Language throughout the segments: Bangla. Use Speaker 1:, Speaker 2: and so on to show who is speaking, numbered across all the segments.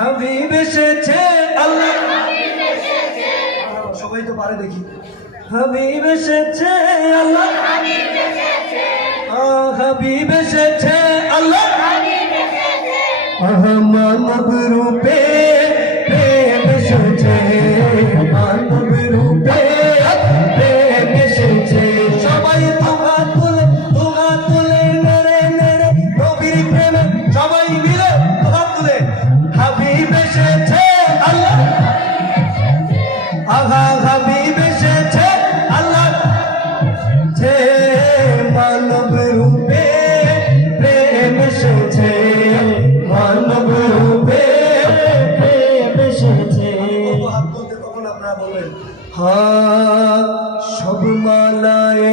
Speaker 1: হাবিব এসেছে, আল্লাহ। সবাই তো পারে দেখি। হাবিব এসেছে, আল্লাহ। হাবিব এসেছে, আল্লাহ। মানব রূপে হা সব মালায়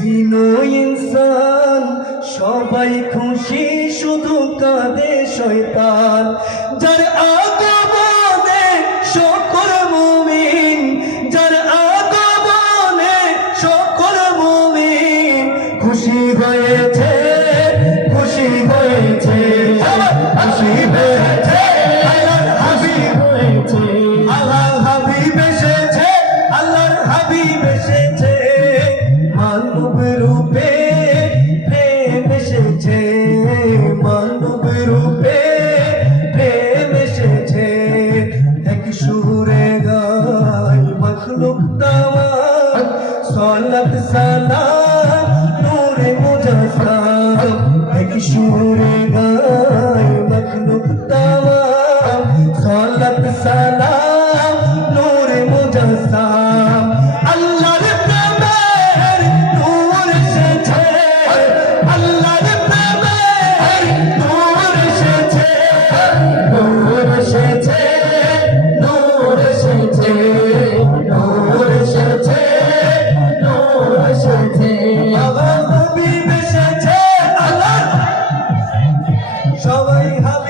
Speaker 1: দিন ইনসান। সবাই খুশি শুধু কাঁদে শয়তান। যার আ Shuri Gai Makhnuk Tawa Khalat Salah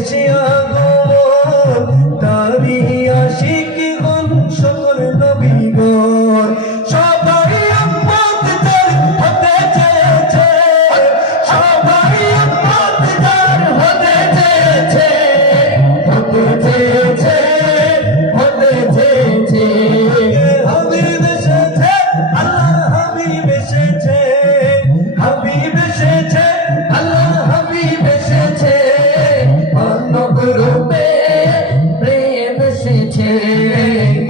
Speaker 1: deseos.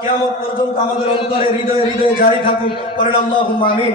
Speaker 1: কেমন পর্যন্ত আমাদের অন্তরে হৃদয়ে হৃদয়ে জারি থাকুক। করেন আল্লাহ আমিন।